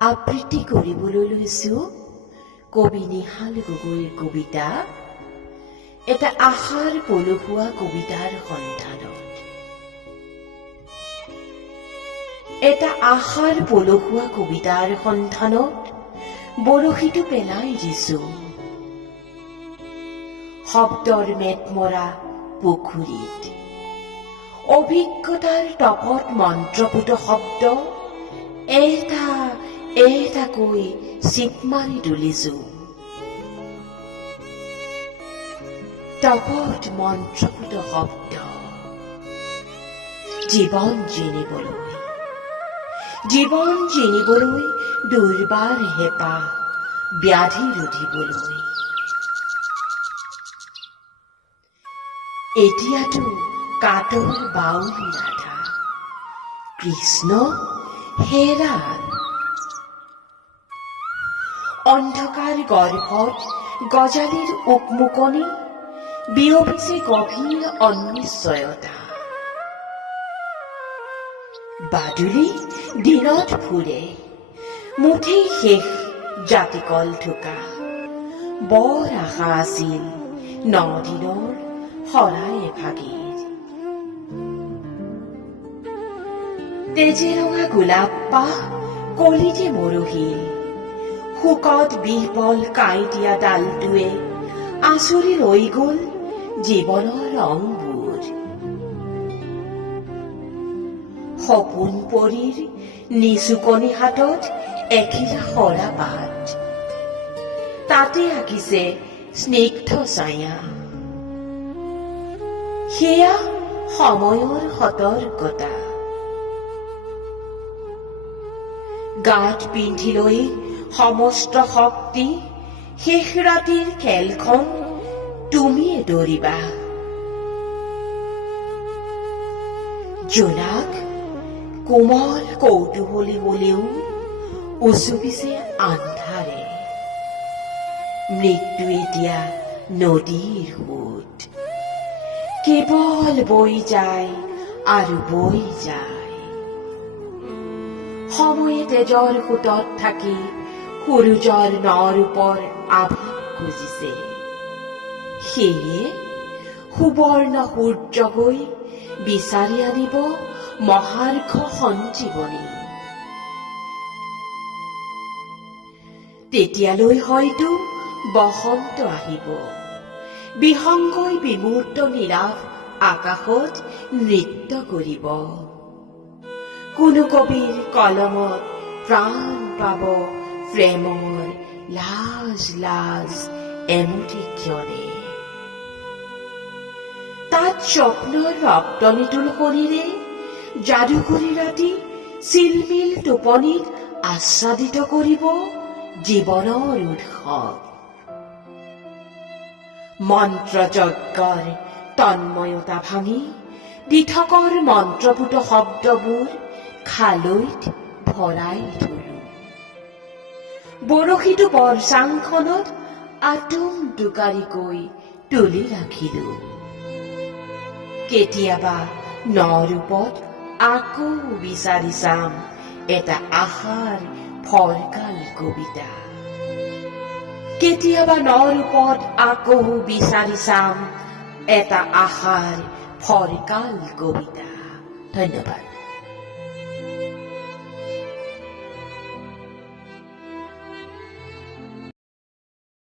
আবৃত্তি কৰিবলৈ লৈছো কবি নিহাল গগৈৰ কবিতা এটা আশাৰ পলসুৱা কবিতাৰ সন্ধানত। এটা আশাৰ পলসুৱা কবিতাৰ সন্ধানত বৰশীটো পেলাই দিছো শব্দৰ মেটমৰা পুখুৰীত। অভিজ্ঞতাৰ তপত মন্ত্ৰপুত শব্দ এটা এটাকৈ চিপ মাৰি তুলিছো। তপত মন্ত্ৰপুত শব্দ জীৱন জিনিবলৈ দুৰ্বাৰ হেঁপাহ ব্যাধি ৰুধিবলৈ। এতিয়াতো কাটৰ বাউলী ৰাধা কৃষ্ণ হেৰাল। অন্ধকাৰ গৰ্ভত গজালিৰ উকমুকনি বিয়পিছে গভীৰ অনিশ্চয়তা। বাদুলি দিনত ফুৰে মুঠেই শেষ জাতিকল থোকা। বৰ আশা আছিল 9 দিনৰ শৰাই এভাগিৰ। তেজেৰঙা গোলাপ পাহ কলিতে মৰহিল। শোকত বিহবল কাঁই দিয়া ডালটোৱে আঁচুৰি ৰৈ গল জীৱনৰ ৰংবোৰ। সপোন পৰীৰ নিচুকনি হাতত এখিলা সৰা পাত, তাতে আঁকিছে স্নিগ্ধ ছায়া। সেয়া সময়ৰ সতৰ্কতা। গাত পিন্ধি লৈ সমস্ত শক্তি শেষ ৰাতিৰ খেলখন তুমিয়ে দৌৰিবা। জোনাক কোমল কৌতূহলী হলেও উচুপিছে আন্ধাৰে। মৃত্যু এতিয়া নদীৰ সোঁত, কেৱল বৈ যায় আৰু বৈ যায়। সময়ে তেজৰ সোঁতত থাকি সূৰুজৰ নৰূপৰ আভাস খুজিছে। সেয়ে সুবৰ্ণ সূৰ্য গৈ বিচাৰি আনিব মহাৰ্ঘ সঞ্জীৱনী। তেতিয়ালৈ হয়তো বসন্ত আহিব, বিহংগই বিমূৰ্ত নীৰৱ আকাশত নৃত্য কৰিব। কোনো কবিৰ কলমত প্ৰাণ পাব প্ৰেমৰ লাজ লাজ এমুঠি ক্ষণে। তাত স্বপ্নৰ ৰক্তনিতুল শৰীৰে যাদুকৰী ৰাতি চিলমিল টোপনিত আচ্ছাদিত কৰিব জীৱনৰ উৎসৱ। মন্ত্ৰযজ্ঞৰ তন্ময়তা ভাঙি দিঠকৰ মন্ত্ৰপুত শব্দবোৰ খালৈত ভৰাই থলো। বৰশীটো বৰ্ষাংখনত আতুম টোকাৰিকৈ তুলি ৰাখিলো। কেতিয়াবা নৰূপত আকৌ বিচাৰি চাম এটা আশাৰ ফৰকাল কবিতা। কেতিয়াবা নৰূপত আকৌ বিচাৰি চাম এটা আশাৰ ফৰকাল কবিতা। ধন্যবাদ।